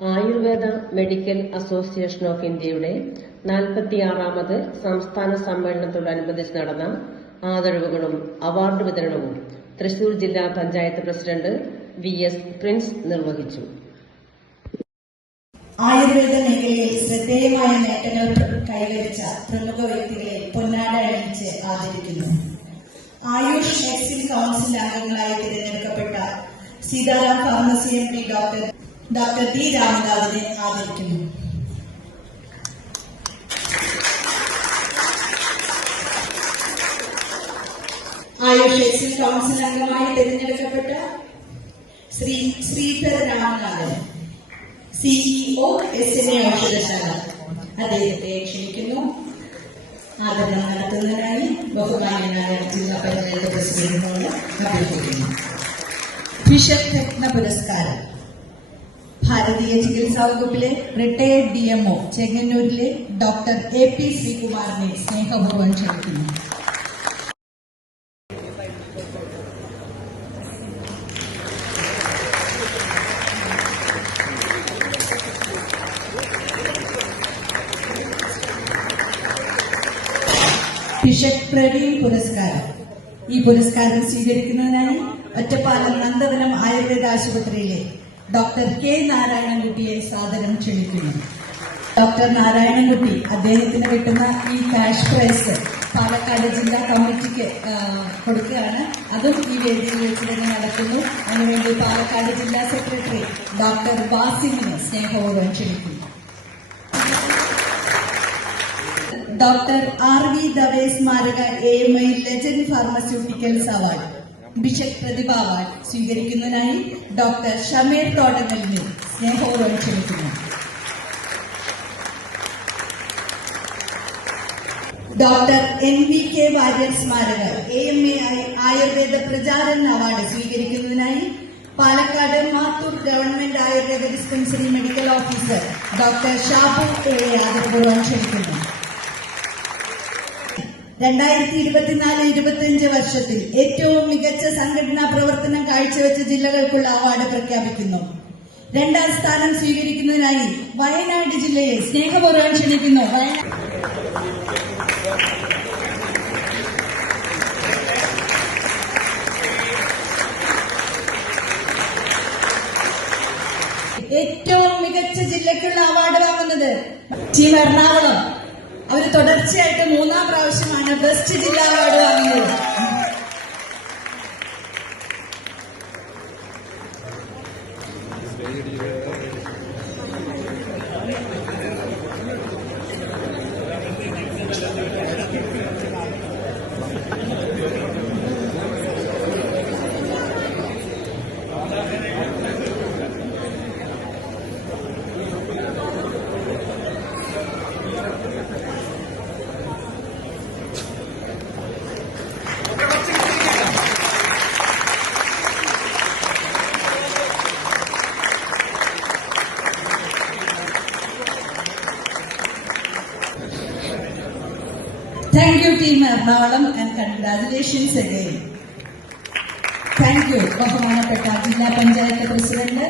Ayurveda medical association of ഇന്ത്യയുടെ 46ാമത് സംസ്ഥാന സമ്മേളനത്തോടനുബന്ധിച്ച് നടന്ന ആദരവുകളും അവാർഡ് വിതരണവും തൃശൂർ ജില്ലാ പഞ്ചായത്ത് പ്രസിഡന്റ് VS പ്രിൻസ് നിർവഹിച്ചു. ആയുർവേദ മേഖലയിൽ ശ്രദ്ധേയമായ നേട്ടങ്ങൾ കൈവരിച്ച പ്രമുഖ വ്യക്തികളെ പൊന്നാട അണിയിച്ച് ആദരിക്കുന്നു. ആയുഷ് മെഡിസിൻ കൌൺസിൽ അംഗങ്ങളായി തിരഞ്ഞെടുക്കപ്പെട്ട Sitaram pharmacy MD doctor D രാമദാസിനെ ആദരിക്കുന്നു. ആയുഷ് മെഡിസിൻ കൌൺസിൽ അംഗമായി തിരഞ്ഞെടുക്കപ്പെട്ട ശ്രീ ശ്രീധർ രാമനാഥൻ CEO SNA ഔഷധശാല അദ്ദേഹത്തെ ക്ഷണിക്കുന്നു. ആദരണം നടത്തുന്നതിനായി ബഹുമാന്യനായ ജില്ലാ പഞ്ചായത്ത് പ്രസിഡന്റിനോട് അഭ്യർത്ഥിക്കുന്നു. ബിഷപ്പ് രത്ന പുരസ്കാരം ഭാരതീയ ചികിത്സാ വകുപ്പിലെ റിട്ടയർഡ് DMO ചെങ്ങന്നൂരിലെ ഡോക്ടർ AP ശ്രീകുമാറിനെ സ്നേഹപൂർവ്വം ക്ഷണിക്കുന്നു. ബിഷപ്പ് പ്രവീൺ പുരസ്കാരം ഈ പുരസ്കാരം സ്വീകരിക്കുന്നതിനായി ഒറ്റപ്പാലം നന്ദവനം ആയുർവേദ ആശുപത്രിയിലെ ഡോക്ടർ K നാരായണൻകുട്ടിയെ സാദരം ക്ഷണിക്കുന്നു. ഡോക്ടർ നാരായണൻകുട്ടി അദ്ദേഹത്തിന് കിട്ടുന്ന ഈ ക്യാഷ് പ്രൈസ് പാലക്കാട് ജില്ലാ കമ്മിറ്റിക്ക് കൊടുക്കുകയാണ്. അതും ഈ വേദിയിൽ വെച്ച് തന്നെ നടക്കുന്നു. അതിനുവേണ്ടി പാലക്കാട് ജില്ലാ സെക്രട്ടറി ഡോക്ടർ ബാസിമിനെ സ്നേഹപൂർവ്വം ക്ഷണിക്കുന്നു. ഡോക്ടർ RV ദവേ സ്മാരക AMI legend pharmaceuticals award bishop പ്രതിഭ അവാർഡ് സ്വീകരിക്കുന്നതിനായി ഡോക്ടർ ഷമീർ തോട്ടങ്ങലിനെ സ്നേഹപൂർവ്വം ക്ഷണിക്കുന്നു. ഡോക്ടർ NVK വാര്യർ സ്മാരക AMA ആയുർവേദ പ്രചാരൻ അവാർഡ് സ്വീകരിക്കുന്നതിനായി Palakkad Mathur government Ayurveda dispensary medical officer doctor Shabu ആദരപൂർവ്വം ക്ഷണിക്കുന്നു. 2024-25 വർഷത്തിൽ ഏറ്റവും മികച്ച സംഘടനാ പ്രവർത്തനം കാഴ്ചവെച്ച ജില്ലകൾക്കുള്ള അവാർഡ് പ്രഖ്യാപിക്കുന്നു. 2ാം സ്ഥാനം സ്വീകരിക്കുന്നതിനായി വയനാട് ജില്ലയെ സ്നേഹപൂർവ്വം ക്ഷണിക്കുന്നു. ഏറ്റവും മികച്ച ജില്ലയ്ക്കുള്ള അവാർഡ് വാങ്ങുന്നത് ടീം എറണാകുളം. അവർ തുടർച്ചയായിട്ട് 3ാം പ്രാവശ്യമാണ് ബെസ്റ്റ് ജില്ലാ അവാർഡ് വാങ്ങുന്നത്. Thank you, Team Ernakulam, and congratulations again. Thank you, ബഹുമാനപ്പെട്ട ജില്ലാ പഞ്ചായത്ത് പ്രസിഡന്റ്